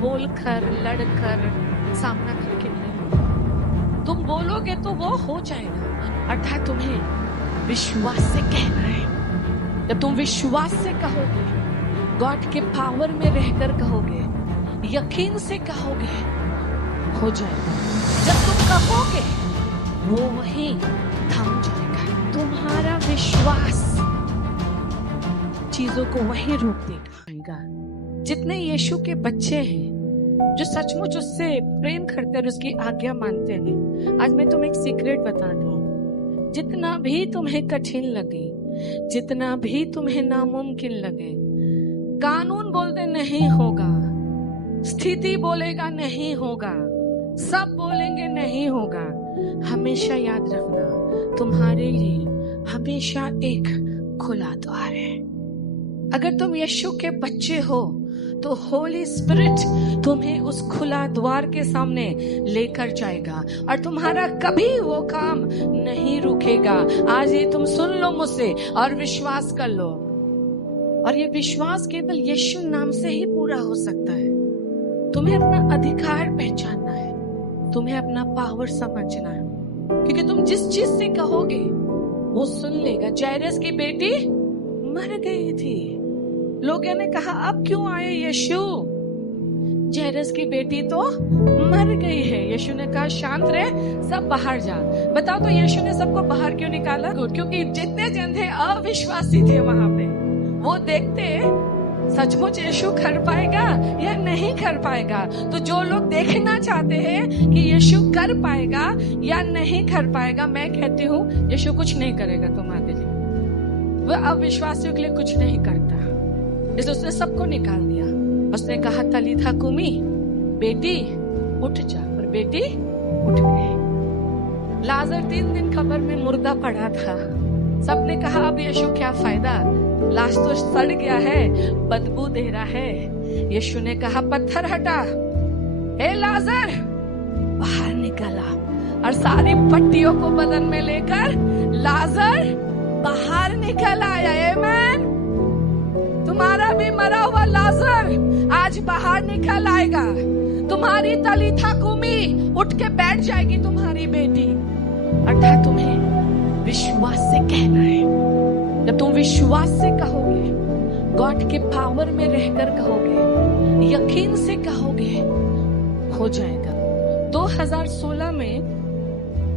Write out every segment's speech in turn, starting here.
बोलकर लड़कर सामना करके नहीं, तुम बोलोगे तो वो हो जाएगा। अर्थात तुम्हें विश्वास से कहना है। जब तुम विश्वास से कहोगे, गॉड के पावर में रहकर कहोगे, यकीन से कहोगे, हो जाएगा। जब तुम कहोगे वो वही थम जाएगा। तुम्हारा विश्वास चीजों को वही रोक देगा। जितने यीशु के बच्चे हैं जो सचमुच उससे प्रेम करते हैं और उसकी आज्ञा मानते हैं, आज मैं तुम्हें एक सीक्रेट बता दूं, जितना भी तुम्हें कठिन लगे, जितना भी तुम्हें नामुमकिन लगे, कानून बोलते नहीं होगा, स्थिति बोलेगा नहीं होगा, सब बोलेंगे नहीं होगा, हमेशा याद रखना तुम्हारे लिए हमेशा एक खुला द्वार है। अगर तुम यीशु के बच्चे हो तो होली स्पिरिट तुम्हें उस खुला द्वार के सामने लेकर जाएगा और तुम्हारा कभी वो काम नहीं रुकेगा। आज ये तुम सुन लो मुझसे और विश्वास कर लो। और ये विश्वास केवल यीशु नाम से ही पूरा हो सकता है। तुम्हें अपना अधिकार पहचानना है, तुम्हें अपना पावर समझना है, क्योंकि तुम जिस चीज से कहोगे वो सुन लेगा। जायरस की बेटी मर गई थी, लोगों ने कहा अब क्यों आए यीशु, जायरस की बेटी तो मर गई है। यीशु ने कहा शांत रहे, सब बाहर जा। बताओ तो यीशु ने सबको बाहर क्यों निकाला? क्योंकि जितने जन थे अविश्वासी थे वहां पे, वो देखते सचमुच यीशु कर पाएगा या नहीं कर पाएगा। तो जो लोग देखना चाहते हैं कि यीशु कर पाएगा या नहीं कर पाएगा, मैं कहती हूँ यीशु कुछ नहीं करेगा तुम्हारे लिए। वह अविश्वासियों के लिए कुछ नहीं करता, इसलिए उसने सबको निकाल दिया। उसने कहा तलीथा कुमी, बेटी उठ जा, और बेटी उठ गई। लाजर 3 दिन कब्र में मुर्दा पड़ा था। सबने कहा अब यीशु क्या फायदा, लाश तो सड़ गया है, बदबू दे रहा है। यीशु ने कहा पत्थर हटा, हे लाजर बाहर निकला, और सारी पट्टियों को बदन में लेकर लाजर बाहर निकल आया। आमेन। तुम्हारा भी मरा हुआ लाजर आज बाहर निकल आएगा। तुम्हारी तलीथा कुमी उठ के बैठ जाएगी, तुम्हारी बेटी। अर्थात तुम्हें विश्वास से कहना है। जब तुम विश्वास से कहोगे, गॉड के पावर में रहकर कहोगे, यकीन से कहोगे, हो जाएगा। 2016 में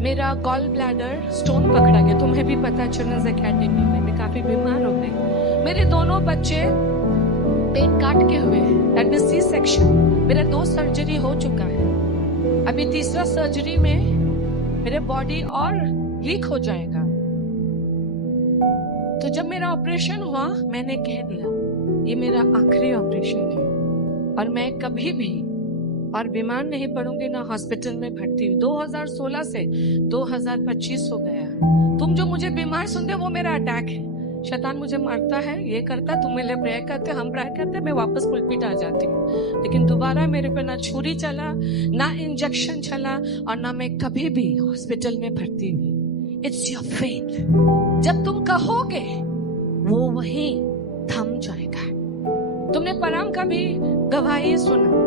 मेरा गॉल ब्लैडर स्टोन पकड़ा गया। तुम्हें भी पता, चिल्ड्रंस एकेडमी में मैं काफी बीमार हो गई। मेरे दोनों बच्चे पेट काट के हुए हैं, दैट मींस सी सेक्शन। मेरा 2 सर्जरी हो चुका है, अभी तीसरा सर्जरी में मेरे बॉडी और वीक हो जाएगा। तो जब मेरा ऑपरेशन हुआ, मैंने कह दिया ये मेरा आखिरी ऑपरेशन है और मैं कभी भी और बीमार नहीं पड़ूंगी, ना हॉस्पिटल में भर्ती हुई। 2016 से 2025 हो गया। तुम जो मुझे बीमार सुनते हो वो मेरा अटैक है। शैतान मुझे मारता है, ये करता, तुम मेरे लिए प्रेयर करते, हम प्रेयर करते, मैं वापस पुलपिट आ जाती हूँ। लेकिन दोबारा मेरे पे ना छुरी चला, ना इंजेक्शन चला, और ना मैं कभी भी हॉस्पिटल में भर्ती हुई। It's your faith. जब तुम कहोगे वो वही थम जाएगा। तुमने परम का भी गवाही सुना,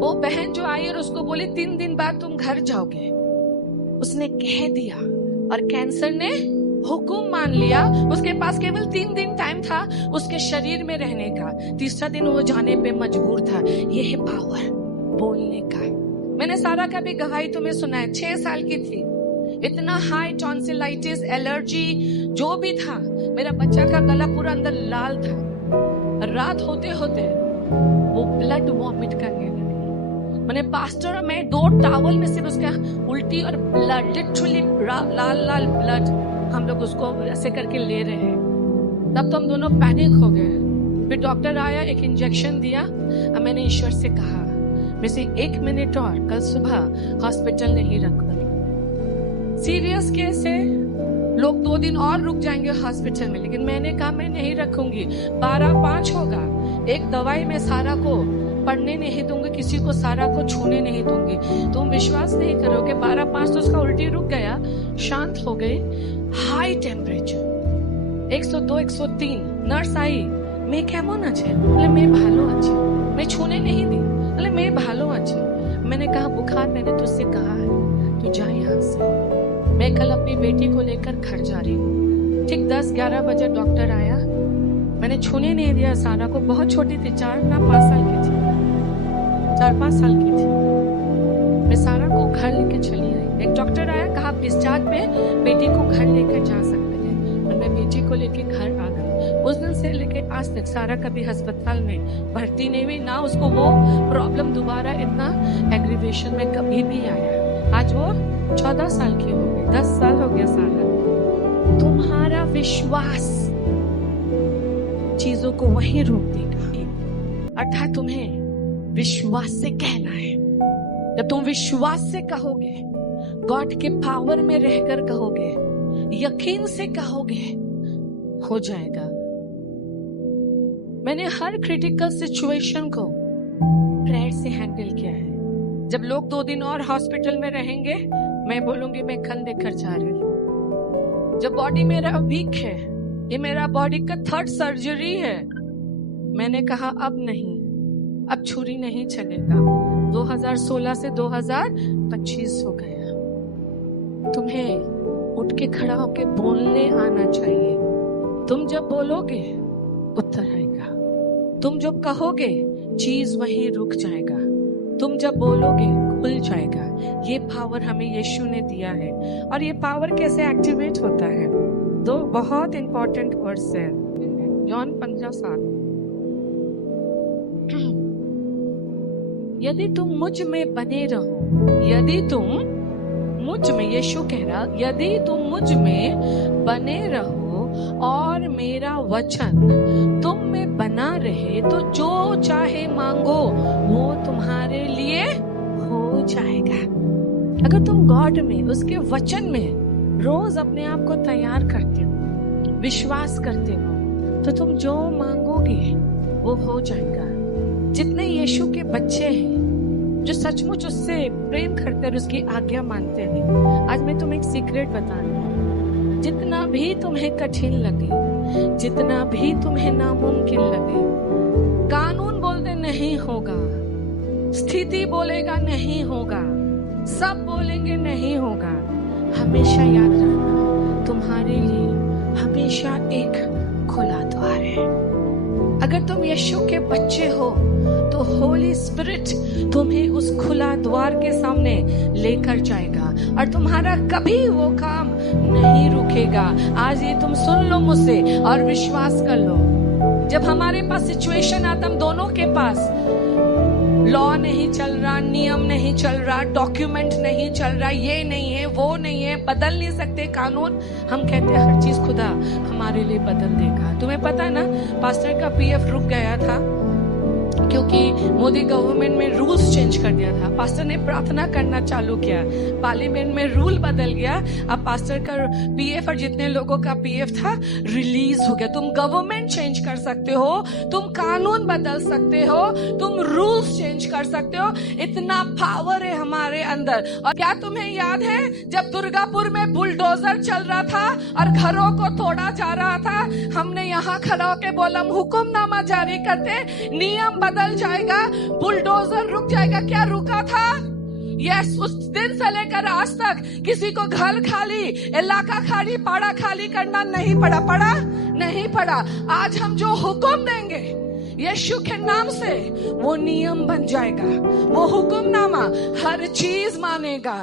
वो बहन जो आई और उसको बोली 3 दिन बाद तुम घर जाओगे, उसने कह दिया और कैंसर ने हुक्म मान लिया। उसके पास केवल 3 दिन टाइम था उसके शरीर में रहने का। तीसरा दिन वो जाने पे मजबूर था। ये है पावर बोलने का। मैंने सारा का भी गवाही तुम्हें सुनाया। 6 साल की थी, इतना हाई टॉन्सिलाइटिस, एलर्जी जो भी था, मेरा बच्चा का गला पूरा अंदर लाल था। रात होते होते वो ब्लड वॉमिट करने लगी। मैंने पास्टर और मैं 2 टावल में सिर्फ उसका उल्टी और ब्लड, लिटरली लाल लाल ब्लड, हम लोग उसको ऐसे करके ले रहे हैं। तब तो हम दोनों पैनिक हो गए। फिर डॉक्टर आया, एक इंजेक्शन दिया, और मैंने ईश्वर से कहा मैं से 1 मिनट और कल सुबह हॉस्पिटल नहीं रखूंगी। सीरियस केस है, लोग 2 दिन और रुक जाएंगे हॉस्पिटल में, लेकिन मैंने कहा मैं नहीं रखूंगी। 12-5 होगा, एक दवाई में सारा को पढ़ने नहीं दूंगी, किसी को सारा को छूने नहीं दूंगी। तुम विश्वास नहीं करोगे, 12-5 तो उसका उल्टी रुक गया, शांत हो गई। High temperature 102-103। नर्स आई, मैं केमन আছে? বলে मैं ভালো আছি। मैं छूने नहीं दी। बोले मैं भालो अच्छी। मैंने कहा बुखार, मैंने तुझसे कहा है तू जा यहाँ से। मैं कल अपनी बेटी को लेकर घर जा रही हूँ। ठीक 10-11 बजे डॉक्टर आया। मैंने छूने नहीं दिया सारा को, बहुत छोटी थी, 4-5 साल की थी, 4-5 साल की थी। मैं सारा को घर लेके चली आई। एक डॉक्टर आया, कहा डिस्चार्ज पे बेटी को घर लेकर जा सकते हैं, और मैं बेटी को लेके घर आ गई। उस दिन से लेके आज तक सारा कभी अस्पताल में भर्ती नहीं हुई, ना उसको वो प्रॉब्लम दोबारा इतना एग्रीवेशन में कभी भी आया। आज वो 14 साल की हो गई, 10 साल हो गया सारा। तुम्हारा विश्वास चीजों को वहीं रोक देगा। अर्थात तुम्हें विश्वास से कहना है। जब तुम विश्वास से कहोगे, गॉड के पावर में रहकर कहोगे, यकीन से कहोगे, हो जाएगा। मैंने हर क्रिटिकल सिचुएशन को प्रेयर से हैंडल किया है। जब लोग 2 दिन और हॉस्पिटल में रहेंगे, मैं बोलूंगी मैं कल लेकर जा रही हूँ। जब बॉडी मेरा वीक है, ये मेरा बॉडी का 3rd सर्जरी है, मैंने कहा अब नहीं, अब छुरी नहीं चलेगा। 2016 से 2025 हो गया। तुम्हें उठ के खड़ा होके बोलने आना चाहिए। तुम जब बोलोगे उत्तर आएगा। तुम जब कहोगे चीज वहीं रुक जाएगा। तुम जब बोलोगे खुल जाएगा। ये पावर हमें यीशु ने दिया है। और ये पावर कैसे एक्टिवेट होता है? 2 बहुत इंपॉर्टेंट वर्ड्स है। यौन 15:7। यदि तुम मुझ में बने रहो, यदि तुम मुझ में, यीशु कह रहा, यदि तुम मुझ में बने रहो और मेरा वचन तुम में बना रहे, तो जो चाहे मांगो वो तुम्हारे लिए हो जाएगा। अगर तुम गॉड में, उसके वचन में रोज अपने आप को तैयार करते हो, विश्वास करते हो, तो तुम जो मांगोगे वो हो जाएगा। जितने यीशु के बच्चे हैं जो सचमुच उससे प्रेम करते हैं और उसकी आज्ञा मानते हैं, आज मैं तुम्हें एक सीक्रेट बता रही हूँ। जितना भी तुम्हें कठिन लगे, जितना भी तुम्हें नामुमकिन लगे, कानून बोलते नहीं होगा, स्थिति बोलेगा नहीं होगा, सब बोलेंगे नहीं होगा, हमेशा याद रखना तुम्हारे लिए हमेशा एक खुला द्वार है। अगर तुम यीशु के बच्चे हो तो होली स्पिरिट तुम्हें उस खुला द्वार के सामने लेकर जाएगा और तुम्हारा कभी वो काम नहीं रुकेगा। आज ये तुम सुन लो मुझसे और विश्वास कर लो। जब हमारे पास सिचुएशन आता, हम दोनों के पास लॉ नहीं चल रहा, नियम नहीं चल रहा, डॉक्यूमेंट नहीं चल रहा, ये नहीं है, वो नहीं है, बदल नहीं सकते कानून, हम कहते हैं हर चीज खुदा हमारे लिए बदल देगा। तुम्हें पता है ना, पास्टर का पीएफ रुक गया था क्योंकि मोदी गवर्नमेंट में रूल्स चेंज कर दिया था। पास्टर ने प्रार्थना करना चालू किया, पार्लियामेंट में रूल बदल गया, अब पास्टर का पीएफ और जितने लोगों का पीएफ था रिलीज हो गया। तुम गवर्नमेंट चेंज कर सकते हो, तुम कानून बदल सकते हो, तुम रूल्स चेंज कर सकते हो, इतना पावर है हमारे अंदर। और क्या तुम्हें याद है जब दुर्गापुर में बुलडोजर चल रहा था और घरों को तोड़ा जा रहा था, हमने यहाँ खड़ा होकर बोला हुक्मनामा जारी करते, नियम बदल जाएगा, बुलडोजर रुक जाएगा। क्या रुका था? यस, उस दिन से लेकर आज तक किसी को घर खाली, इलाका खाली, पाड़ा खाली करना नहीं पड़ा नहीं पड़ा। आज हम जो हुक्म देंगे यीशु के नाम से, वो नियम बन जाएगा, वो हुक्मनामा हर चीज मानेगा।